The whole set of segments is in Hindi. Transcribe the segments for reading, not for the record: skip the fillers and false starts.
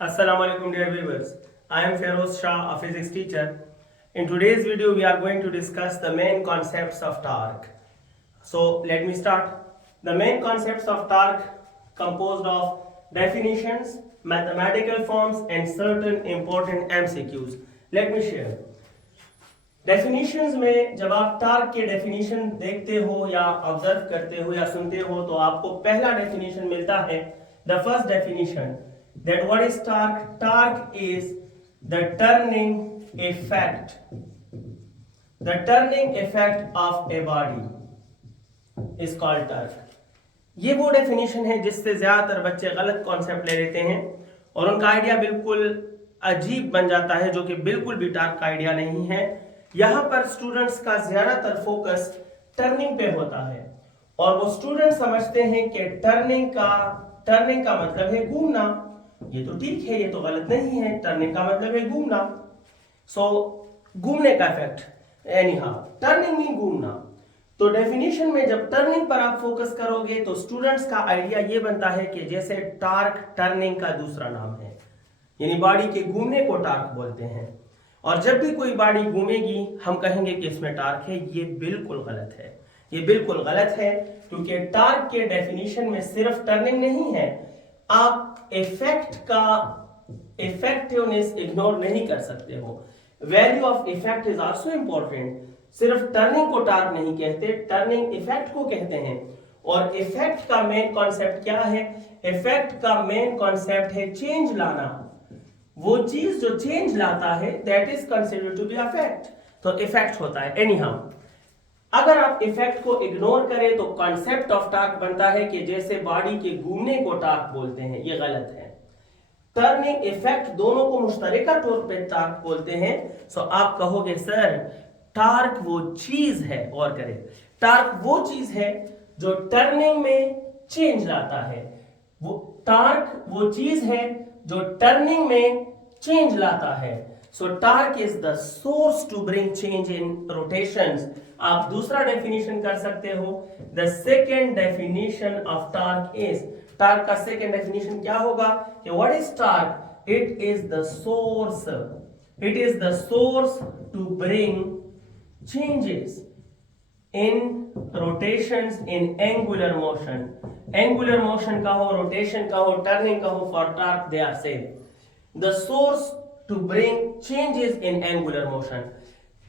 Assalamu alaikum dear viewers. I am Feroz Shah, a physics teacher. In today's video we are going to discuss the main concepts of torque. So let me start. The main concepts of torque composed of definitions, mathematical forms and certain important MCQs. Let me share. Definitions में जब आप टार्क के डेफिनेशन देखते हो या ऑब्जर्व करते हो या सुनते हो तो आपको पहला डेफिनेशन मिलता है. The first definition that what is torque? Torque is the turning effect. The turning effect of a body is called torque. ये वो डेफिनेशन है जिससे ज्यादातर बच्चे गलत कॉन्सेप्ट ले लेते हैं और उनका आइडिया बिल्कुल अजीब बन जाता है, जो कि बिल्कुल भी टार्क का आइडिया नहीं है. यहाँ पर स्टूडेंट्स का ज्यादातर फोकस टर्निंग पे होता है और वो स्टूडेंट समझते हैं कि टर्निंग का मतलब है घूमना. ये तो ठीक है, ये तो गलत नहीं है. टर्निंग का मतलब है घूमना. सो घूमने का effect, any how turning mean घूमना. तो डेफिनेशन में जब टर्निंग पर आप फोकस करोगे तो स्टूडेंट्स का आइडिया ये बनता है कि जैसे टार्क टर्निंग का दूसरा नाम है, यानी बॉडी के घूमने को टार्क बोलते हैं. और जब भी कोई बॉडी घूमेगी हम कहेंगे कि इसमें टार्क है. ये बिल्कुल गलत है. ये बिल्कुल गलत है क्योंकि टार्क के डेफिनेशन में सिर्फ टर्निंग नहीं है. आप इफेक्ट का इफेक्टिवनेस इग्नोर नहीं कर सकते हो. Value of effect is also important. सिर्फ टर्निंग को टार्क नहीं कहते, टर्निंग इफेक्ट को कहते हैं. और इफेक्ट का मेन कॉन्सेप्ट क्या है? इफेक्ट का मेन कॉन्सेप्ट है चेंज लाना. वो चीज जो चेंज लाता है that is considered to be effect. तो इफेक्ट होता है. एनी हाउ अगर आप इफेक्ट को इग्नोर करें तो कॉन्सेप्ट ऑफ टार्क बनता है कि जैसे बॉडी के घूमने को टार्क बोलते हैं. ये गलत है. टर्निंग इफेक्ट दोनों को मुश्तरका तौर पे टार्क बोलते हैं. सो आप कहोगे सर टार्क वो चीज है, और करें टार्क वो चीज है जो टर्निंग में चेंज लाता है. वो टार्क वो चीज है जो टर्निंग में चेंज लाता है. So torque is the source to bring change in rotations. आप दूसरा डेफिनेशन कर सकते हो. The second definition of torque is, torque का सेकेंड डेफिनेशन क्या होगा कि what is torque? It is the source, it is the source to bring changes in rotations in angular motion. Angular motion का हो, rotation का हो, turning का हो, for torque they are same. The source to bring changes in angular motion.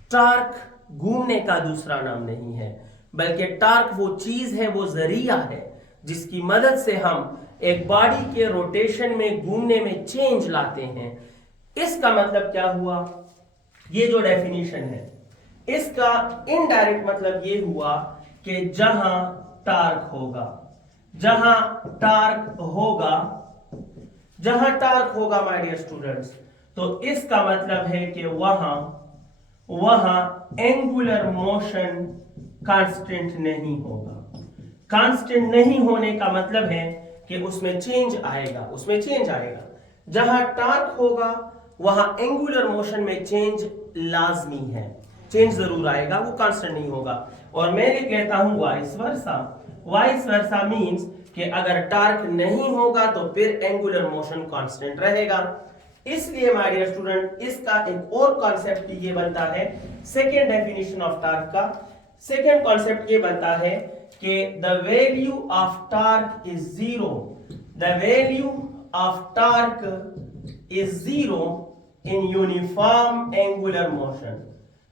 Torque घूमने का दूसरा नाम नहीं है, बल्कि टार्क वो चीज है, वो जरिया है जिसकी मदद से हम एक बॉडी के रोटेशन में घूमने में चेंज लाते हैं. इसका मतलब क्या हुआ? ये जो डेफिनेशन है इसका इनडायरेक्ट मतलब ये हुआ कि जहां टार्क होगा, जहां टार्क होगा, जहां टार्क होगा माय डियर स्टूडेंट्स, तो इसका मतलब है कि वहां एंगुलर मोशन कांस्टेंट नहीं होगा. कांस्टेंट नहीं होने का मतलब है कि उसमें चेंज आएगा, उसमें चेंज आएगा. जहां टार्क होगा वहां एंगुलर मोशन में चेंज लाजमी है, चेंज जरूर आएगा, वो कांस्टेंट नहीं होगा. और मैं लिख लेता हूं vice versa. Vice versa means कि अगर टार्क नहीं होगा तो फिर एंगुलर मोशन कांस्टेंट रहेगा. इसलिए माय डियर स्टूडेंट इसका एक और कॉन्सेप्ट ये बनता है. सेकेंड डेफिनेशन ऑफ टार्क का सेकेंड कॉन्सेप्ट ये बनता है कि the value of torque is zero. The value of torque is zero in uniform angular motion.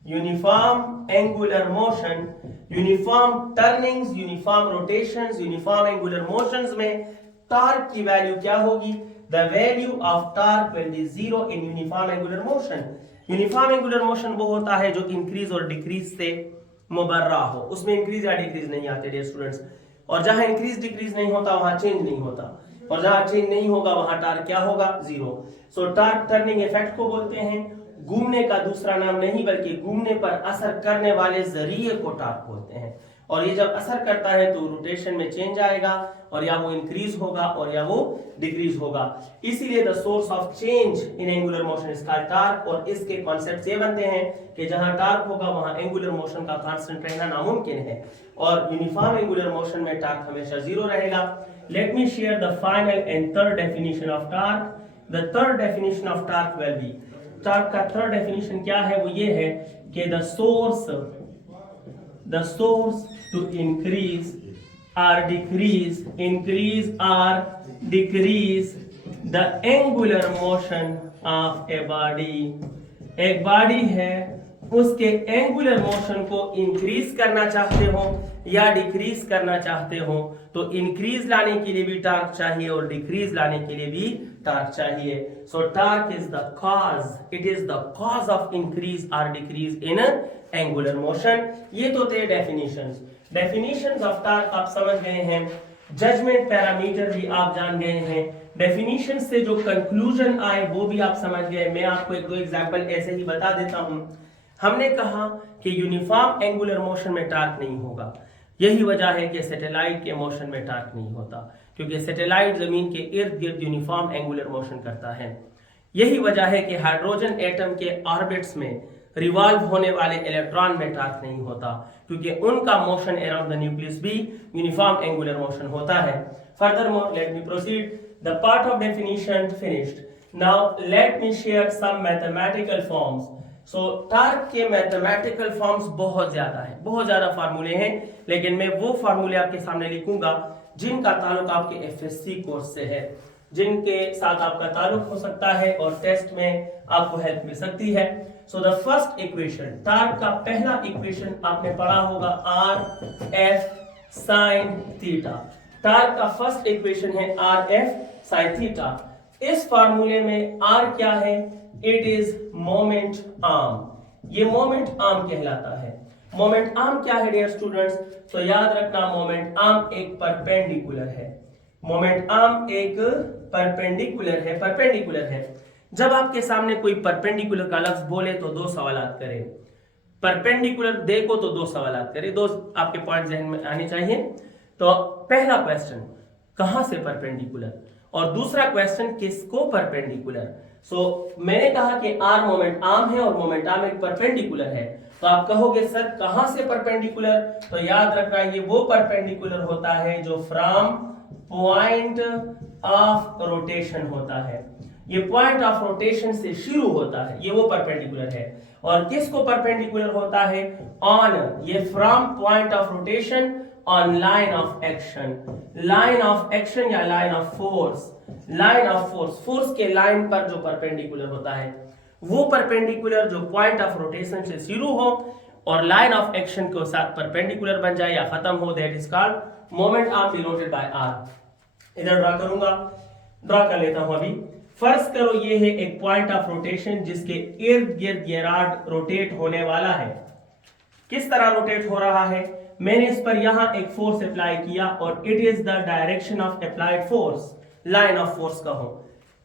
Uniform angular motion, uniform turnings, uniform rotations, uniform angular motions में टॉर्क की वैल्यू क्या होगी? The value of torque will be zero in uniform angular motion. Uniform angular motion वो होता है जो इंक्रीज और डिक्रीज से मुबर्रा हो, उसमें इंक्रीज या डिक्रीज नहीं आते डियर स्टूडेंट्स. और जहां इंक्रीज डिक्रीज नहीं होता वहां चेंज नहीं होता, और जहां चेंज नहीं होगा वहां टॉर्क क्या होगा? जीरो. सो टॉर्क टर्निंग इफेक्ट को बोलते हैं. घूमने का दूसरा नाम नहीं बल्कि घूमने पर असर करने वाले जरिए को टार्क बोलते हैं. और ये जब असर करता है तो रोटेशन में चेंज आएगा, और या वो इंक्रीज होगा और या वो डिक्रीज होगा. इसीलिए the source of change in angular motion is called torque. और इसके कॉन्सेप्ट्स ये बनते हैं कि जहां टार्क होगा वहां एंगुलर मोशन का कांस्टेंट रहना नामुमकिन है, और यूनिफॉर्म एंगुलर मोशन में टार्क हमेशा जीरो रहेगा. Let me share the final and third definition of torque. The third definition of torque will be, torque का थर्ड डेफिनेशन क्या है, वो ये है कि the source to increase or increase or decrease the angular motion of a body। एक बॉडी है, उसके एंगुलर मोशन को इंक्रीज करना चाहते हो या डिक्रीज करना चाहते हो, तो इंक्रीज लाने के लिए भी टार्क चाहिए और डिक्रीज लाने के लिए भी टार्क चाहिए। So torque is the cause, it is the cause of increase और डिक्रीज इन एंगुलर मोशन। ये तो थे डेफिनेशंस। डेफिनेशंस ऑफ टार्क आप समझ गए हैं, जजमेंट पैरामीटर भी आप जान गए हैं, डेफिनेशन से जो कंक्लूजन आए वो भी आप समझ गए। मैं आपको एक दो एग्जांपल ऐसे ही बता देता हूं। हमने कहा कि यूनिफॉर्म एंगुलर मोशन में टार्क नहीं होगा, यही वजह है कि सैटेलाइट के मोशन में टार्क नहीं होता, क्योंकि सैटेलाइट जमीन के इर्द गिर्द यूनिफॉर्म एंगुलर मोशन करता है। यही वजह है कि हाइड्रोजन एटम के ऑर्बिट्स में रिवॉल्व होने वाले इलेक्ट्रॉन में टार्क नहीं होता, क्योंकि उनका मोशन अराउंड द न्यूक्लियस भी यूनिफॉर्म एंगुलर मोशन होता है। Furthermore, let me proceed, the part of definition finished. Now let me share some mathematical forms. So torque के मैथमेटिकल फॉर्म्स बहुत ज्यादा है, बहुत ज्यादा फार्मूले हैं, लेकिन मैं वो फार्मूले आपके सामने लिखूंगा जिनका ताल्लुक आपके एफएससी कोर्स से है, जिनके साथ आपका ताल्लुक हो सकता है और टेस्ट में आपको हेल्प मिल सकती है। So the first equation, torque का पहला इक्वेशन आपने पढ़ा होगा R F sine theta. Torque का फर्स्ट इक्वेशन है आर एफ साइन थीटा। इस फार्मूले में आर क्या है, इट इज मोमेंट आर्म। ये मोमेंट आर्म कहलाता है। मोमेंट आर्म क्या है डियर स्टूडेंट्स, तो याद रखना मोमेंट आर्म एक परपेंडिकुलर है। मोमेंट आर्म एक परपेंडिकुलर है, परपेंडिकुलर है। जब आपके सामने कोई परपेंडिकुलर का लफ्ज बोले तो दो सवालात करें, परपेंडिकुलर देखो तो दो सवालात करें, दो आपके पॉइंट जहन में आने चाहिए। तो पहला क्वेश्चन कहां से परपेंडिकुलर, और दूसरा क्वेश्चन किसको परपेंडिकुलर। सो मैंने कहा कि आर मोमेंट आर्म है और मोमेंट आर्म एक परपेंडिकुलर है, तो आप कहोगे सर कहां से परपेंडिकुलर, तो याद रखना ये वो परपेंडिकुलर होता है जो फ्रॉम पॉइंट ऑफ रोटेशन होता है। ये पॉइंट ऑफ रोटेशन से शुरू होता है, ये वो परपेंडिकुलर है। और किसको परपेंडिकुलर होता है, ऑन, ये from point of rotation on line of action. Line of action या line of force, line of force, force के लाइन पर जो परपेंडिकुलर होता है वो परपेंडिकुलर जो पॉइंट ऑफ रोटेशन से शुरू हो और लाइन ऑफ एक्शन के साथ परपेंडिकुलर बन जाए या खत्म हो, that is called moment arm denoted by R. इधर ड्रा करूंगा, ड्रा कर लेता हूं अभी। फर्ज करो ये है एक पॉइंट ऑफ रोटेशन जिसके इर्द गिर्द ये रॉड रोटेट होने वाला है। किस तरह रोटेट हो रहा है, मैंने इस पर यहां एक फोर्स अप्लाई किया और it is the direction of applied force, line of force का हो।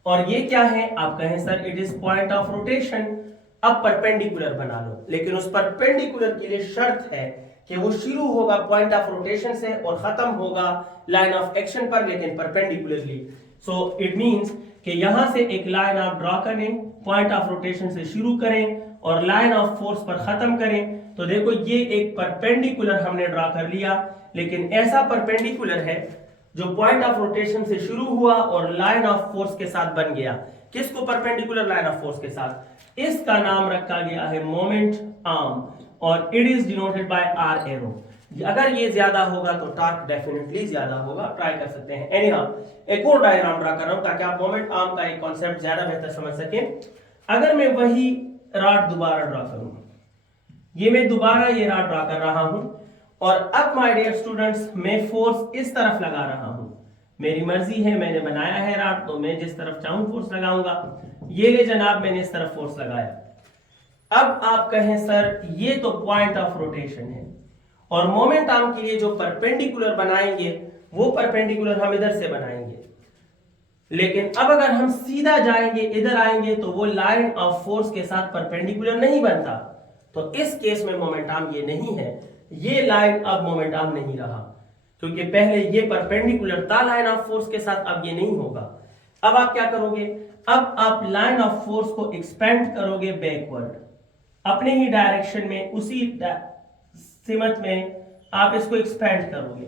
और ये क्या है, आप कहें sir it is point of rotation. अब परपेंडिकुलर बना लो, लेकिन उस परपेंडिकुलर के लिए शर्त है कि वो शुरू होगा पॉइंट ऑफ रोटेशन से और खत्म होगा लाइन ऑफ एक्शन पर, लेकिन परपेंडिकुलरली। सो इट मींस कि यहां से एक लाइन आप ड्रॉ करें, पॉइंट ऑफ रोटेशन से शुरू करें और लाइन ऑफ फोर्स पर खत्म करें। तो देखो ये एक परपेंडिकुलर हमने ड्रॉ कर लिया, लेकिन ऐसा परपेंडिकुलर है जो पॉइंट ऑफ रोटेशन से शुरू हुआ और लाइन ऑफ फोर्स के साथ बन गया। किसको परपेंडिकुलर, लाइन ऑफ फोर्स के साथ। इसका नाम रखा गया है मोमेंट आर्म और it is denoted by R arrow. अगर ये ज्यादा होगा तो टार्क डेफिनेटली ज्यादा होगा, ट्राई कर सकते हैं। एनीहाउ एक और डायग्राम ड्रा कर रहा हूं ताकि आप मोमेंट आर्म का एक कॉन्सेप्ट ज्यादा बेहतर समझ सकें। अगर मैं वही रॉड दोबारा ड्रा करूं, ये मैं दोबारा ये रॉड ड्रा कर रहा हूं और अब माय डियर स्टूडेंट्स मैं फोर्स इस तरफ लगा रहा हूं। मेरी मर्जी है, मैंने बनाया है रॉड तो मैं जिस तरफ चाहूं फोर्स लगाऊंगा। ये ले जनाब मैंने इस तरफ फोर्स लगाया। अब आप कहें सर ये तो पॉइंट ऑफ रोटेशन है और मोमेंट आर्म के लिए जो परपेंडिकुलर बनाएंगे वो परपेंडिकुलर हम इधर से बनाएंगे, लेकिन अब अगर हम सीधा जाएंगे इधर आएंगे तो वो लाइन ऑफ फोर्स के साथ परपेंडिकुलर नहीं बनता। तो इस केस में मोमेंट आर्म ये नहीं है, ये लाइन अब मोमेंट आर्म नहीं रहा, क्योंकि पहले ये परपेंडिकुलर था लाइन ऑफ फोर्स के साथ, अब ये नहीं होगा। अब आप क्या करोगे, अब आप लाइन ऑफ फोर्स को एक्सपेंड करोगे बैकवर्ड, अपने ही डायरेक्शन में, उसी सिमत में आप इसको एक्सपेंड करोगे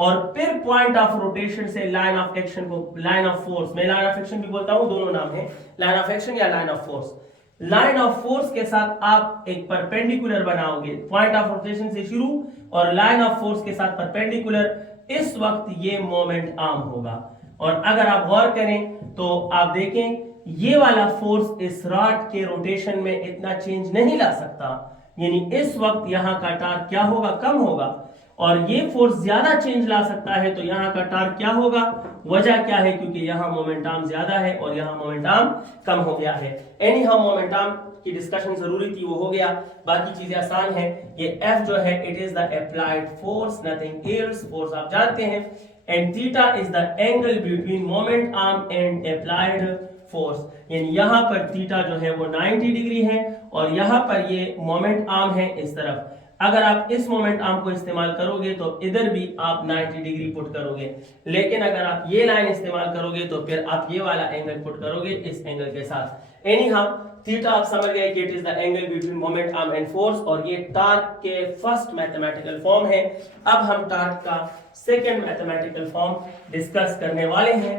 और फिर पॉइंट ऑफ रोटेशन से लाइन ऑफ एक्शन को, लाइन ऑफ फोर्स, मैं लाइन ऑफ एक्शन भी बोलता हूं, दोनों नाम है, लाइन ऑफ एक्शन या line of force. Line of force के साथ आप एक परपेंडिकुलर बनाओगे, पॉइंट ऑफ रोटेशन से शुरू और लाइन ऑफ फोर्स के साथ परपेंडिकुलर, इस वक्त ये मोमेंट आर्म होगा। और अगर आप गौर करें तो आप देखें ये वाला फोर्स इस रॉड के रोटेशन में इतना चेंज नहीं ला सकता, यानी इस वक्त यहां का टार्क क्या होगा, कम होगा। और ये फोर्स ज्यादा चेंज ला सकता है, तो यहां का टार्क क्या होगा, वजह क्या है, क्योंकि यहां मोमेंटम ज्यादा है और यहां मोमेंटम कम हो गया है। एनी हाउ मोमेंटम की डिस्कशन जरूरी थी, वो हो गया, बाकी चीजें आसान है। ये F जो है it is the applied force, nothing else, force आप जानते हैं, and theta is the angle between moment arm and applied force, यानी यहां पर थीटा जो है वो 90 डिग्री है और यहां पर ये मोमेंट आर्म है इस तरफ। अगर आप इस मोमेंट आर्म को इस्तेमाल करोगे तो इधर भी आप 90 डिग्री पुट करोगे, लेकिन अगर आप ये लाइन इस्तेमाल करोगे तो फिर आप ये वाला एंगल पुट करोगे इस एंगल के साथ। एनी हाउ थीटा आप समझ गए कि it is the angle between moment arm and force, और ये टार्क के फर्स्ट मैथमेटिकल फॉर्म है। अब हम टार्क का सेकेंड मैथमेटिकल फॉर्म डिस्कस करने वाले हैं।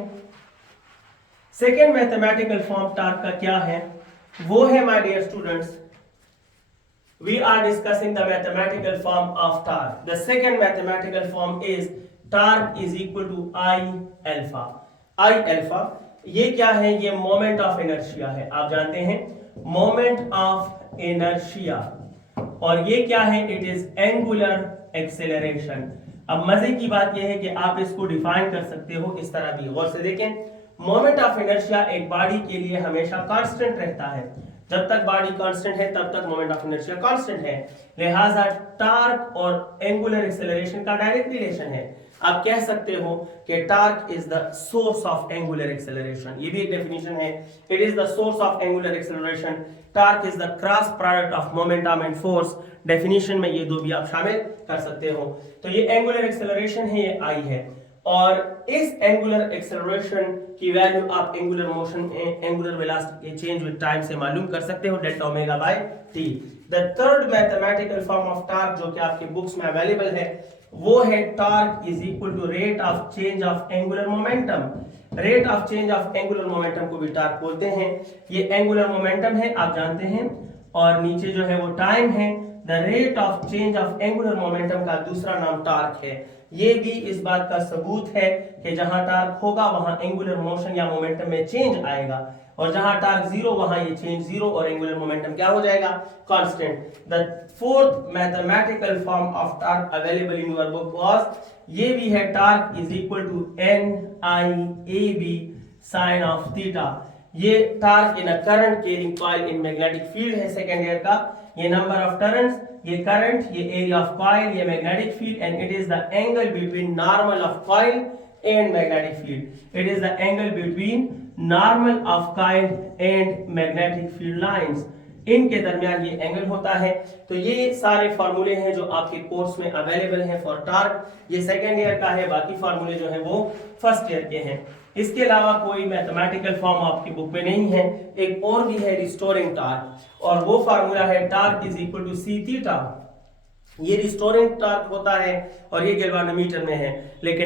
सेकेंड मैथमेटिकल फॉर्म टार्क का क्या है, वो है my dear students, we are discussing the mathematical form of torque. The second mathematical form is torque is equal to I alpha. I alpha ये क्या है, ये मोमेंट ऑफ इनर्शिया है, आप जानते हैं मोमेंट ऑफ इनर्शिया, और ये क्या है, इट इज एंगुलर एक्सेलरेशन। अब मजे की बात यह है कि आप इसको डिफाइन कर सकते हो इस तरह भी, गौर से देखें, मोमेंट ऑफ इनर्शिया एक बॉडी के लिए हमेशा कांस्टेंट रहता है, जब तक बॉडी कांस्टेंट है तब तक मोमेंट ऑफ इनर्शिया कांस्टेंट है, लिहाजा टार्क और एंगुलर एक्सेलरेशन का डायरेक्ट रिलेशन है। आप कह सकते हो कि torque is the source of angular acceleration, ये भी एक डेफिनेशन है, it is the source of angular acceleration, torque is the cross product of momentum and force. Definition में ये दो भी आप शामिल कर सकते हो। तो ये एंगुलर एक्सेलरेशन है, ये आई है, और इस एंगुलर एक्सेलरेशन की वैल्यू आप angular motion, angular velocity change with time से मालूम कर सकते हो, delta omega by T. The third mathematical form of torque जो कि आपके बुक्स में अवेलेबल है, वो है torque is equal to rate of change of angular momentum. Rate of change of angular momentum को भी टार्क बोलते हैं। ये एंगुलर मोमेंटम है, आप जानते हैं, और नीचे जो है वो टाइम है। The rate of change of angular momentum का दूसरा नाम टार्क है। ये भी इस बात का सबूत है कि जहां टार्क होगा वहां एंगुलर मोशन या मोमेंटम में चेंज आएगा, और जहां टार्क जीरो वहां ये चेंज जीरो और एंगुलर मोमेंटम क्या हो जाएगा, constant. The fourth mathematical form of torque available in your book was, ये भी है torque is equal to NIAB sine of theta. ये torque in a current carrying coil in magnetic field है सेकेंड ईयर का। ये नंबर ऑफ टर्न्स, ये करंट, ये एरिया ऑफ कॉइल, ये magnetic field, and it is the angle between normal of coil and magnetic field. It is the angle between normal of coil and magnetic field lines, इनके दरमियान ये एंगल होता है। तो ये सारे फार्मूले हैं जो आपके कोर्स में अवेलेबल हैं फॉर टार्क। ये सेकेंड ईयर का है, बाकी फार्मूले जो है वो फर्स्ट ईयर के हैं। इसके अलावा कोई मैथमेटिकल फॉर्म आपकी बुक में नहीं है। एक और भी है रिस्टोरिंग टार्क, और वो फार्मूला है torque is equal to C theta. ये रिस्टोरिंग टार्क होता है और ये गैल्वानोमीटर में है, लेकिन